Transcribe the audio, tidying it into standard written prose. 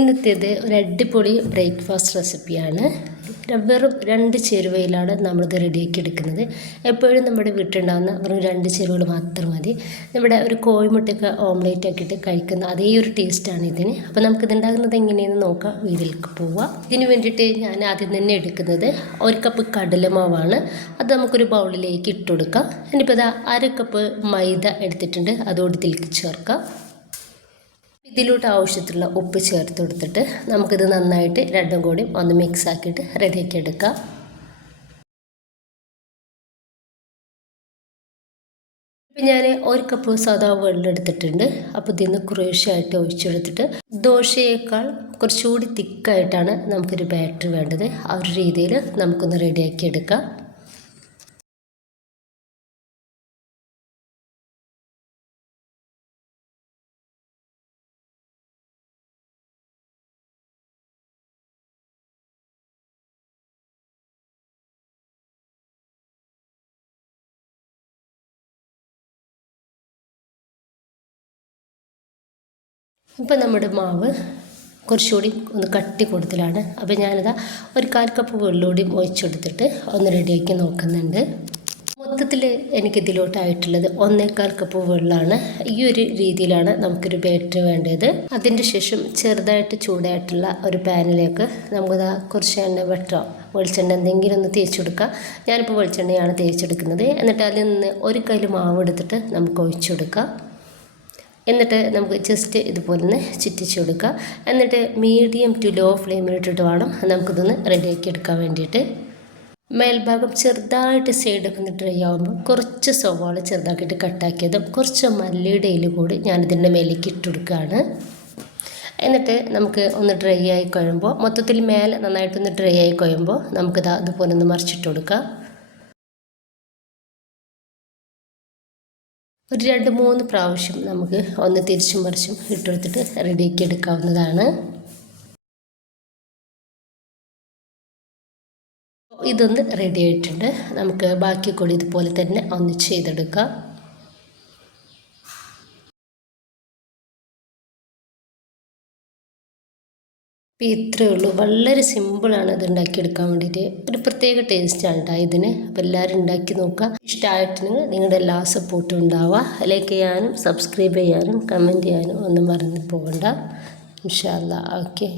ഇന്നത്തേത് ഒരു അടിപൊളി ബ്രേക്ക്ഫാസ്റ്റ് റെസിപ്പിയാണ്. വെറും 2 ചേരുവയിലാണ് നമ്മളിത് റെഡിയാക്കി എടുക്കുന്നത്. എപ്പോഴും നമ്മുടെ വീട്ടിലുണ്ടാകുന്ന വെറും 2 ചേരുവകൾ മാത്രം മതി. നമ്മുടെ ഒരു കോഴിമുട്ടയൊക്കെ ഓംലേറ്റ് ആക്കിയിട്ട് കഴിക്കുന്ന അതേ ഒരു ടേസ്റ്റാണ് ഇതിന്. അപ്പോൾ നമുക്കിത് ഉണ്ടാകുന്നത് എങ്ങനെയെന്ന് നോക്കാം. വീട്ടിലേക്ക് പോവാം. ഇതിന് വേണ്ടിയിട്ട് ഞാൻ ആദ്യം തന്നെ എടുക്കുന്നത് 1 കപ്പ് കടലമാവാണ്. അത് നമുക്കൊരു ബൗളിലേക്ക് ഇട്ട് കൊടുക്കാം. ഇനിയിപ്പോൾ ഇതാ 1/2 കപ്പ് മൈദ എടുത്തിട്ടുണ്ട്. അതോടെ ഇതിലേക്ക് ചേർക്കാം. ഇതിലോട്ട് ആവശ്യത്തിലുള്ള ഉപ്പ് ചേർത്ത് കൊടുത്തിട്ട് നമുക്കിത് നന്നായിട്ട് രണ്ടും കൂടി ഒന്ന് മിക്സ് ആക്കിയിട്ട് റെഡിയാക്കി എടുക്കാം. ഇപ്പം ഞാൻ 1 കപ്പ് സാധാ വെള്ളം എടുത്തിട്ടുണ്ട്. അപ്പോൾ ഇതിന്ന് കുറേശ്ശായിട്ട് ഒഴിച്ചെടുത്തിട്ട് ദോശയേക്കാൾ കുറച്ചുകൂടി തിക്കായിട്ടാണ് നമുക്കൊരു ബാറ്റർ വേണ്ടത്. ആ ഒരു രീതിയിൽ നമുക്കൊന്ന് റെഡിയാക്കി എടുക്കാം. ഇപ്പം നമ്മുടെ മാവ് കുറച്ചുകൂടി ഒന്ന് കട്ടി കൂടുതലാണ്. അപ്പോൾ ഞാനിതാ 1/4 കപ്പ് വെള്ളമൂടിയും ഒഴിച്ചെടുത്തിട്ട് ഒന്ന് റെഡിയാക്കി നോക്കുന്നുണ്ട്. മൊത്തത്തിൽ എനിക്കിതിലോട്ടായിട്ടുള്ളത് 1/4 കപ്പ് വെള്ളമാണ്. ഈ ഒരു രീതിയിലാണ് നമുക്കൊരു ബാറ്റർ വേണ്ടത്. അതിൻ്റെ ശേഷം ചെറുതായിട്ട് ചൂടായിട്ടുള്ള ഒരു പാനിലേക്ക് നമുക്കിതാ കുറച്ച് എണ്ണ വെളിച്ചെണ്ണ എന്തെങ്കിലും ഒന്ന് തേച്ച് കൊടുക്കുക. ഞാനിപ്പോൾ വെളിച്ചെണ്ണയാണ് തേച്ചെടുക്കുന്നത്. എന്നിട്ട് അതിൽ നിന്ന് 1 കയ്യിൽ മാവ് എടുത്തിട്ട് നമുക്ക് ഒഴിച്ചു കൊടുക്കാം. എന്നിട്ട് നമുക്ക് ജസ്റ്റ് ഇതുപോലെ ഒന്ന് ചുറ്റിച്ച് കൊടുക്കുക. എന്നിട്ട് മീഡിയം ടു ലോ ഫ്ലെയിമിലിട്ടിട്ട് വേണം നമുക്കിതൊന്ന് റെഡിയാക്കി എടുക്കാൻ വേണ്ടിയിട്ട്. മേൽഭാഗം ചെറുതായിട്ട് സൈഡൊക്കെ ഒന്ന് ഡ്രൈ ആകുമ്പോൾ കുറച്ച് സവാള ചെറുതാക്കിയിട്ട് കട്ടാക്കിയതും കുറച്ച് മല്ലിയുടെ ഇല കൂടി ഞാനിതിൻ്റെ മേലേക്ക് ഇട്ട് കൊടുക്കുകയാണ്. എന്നിട്ട് നമുക്ക് ഒന്ന് ഡ്രൈ ആയി കഴിയുമ്പോൾ മൊത്തത്തിൽ മേലെ നന്നായിട്ടൊന്ന് ഡ്രൈ ആയി കഴിയുമ്പോൾ നമുക്കിത് അതുപോലെ ഒന്ന് മറിച്ചിട്ട് കൊടുക്കാം. ഒരു 2-3 പ്രാവശ്യം നമുക്ക് ഒന്ന് തിരിച്ചും മറിച്ചും ഇട്ടെടുത്തിട്ട് റെഡിയാക്കി എടുക്കാവുന്നതാണ്. ഇതൊന്ന് റെഡി ആയിട്ടുണ്ട്. നമുക്ക് ബാക്കി കൂടി ഇതുപോലെ തന്നെ ഒന്ന് ചെയ്തെടുക്കാം. അപ്പോൾ ഇത്രയേ ഉള്ളൂ. വളരെ സിമ്പിളാണ് ഇത് ഉണ്ടാക്കിയെടുക്കാൻ വേണ്ടിയിട്ട്. ഒരു പ്രത്യേക ടേസ്റ്റാണ് കേട്ടോ ഇതിന്. അപ്പോൾ എല്ലാവരും ഉണ്ടാക്കി നോക്കുക. ഇഷ്ടമായിട്ടുണ്ടെങ്കിൽ നിങ്ങളുടെ എല്ലാ സപ്പോർട്ടും ഉണ്ടാവുക. ലൈക്ക് ചെയ്യാനും സബ്സ്ക്രൈബ് ചെയ്യാനും കമൻറ്റ് ചെയ്യാനും ഒന്നും മറന്നു പോകണ്ട. ഇൻഷാ അല്ലാഹ്. ഓക്കെ.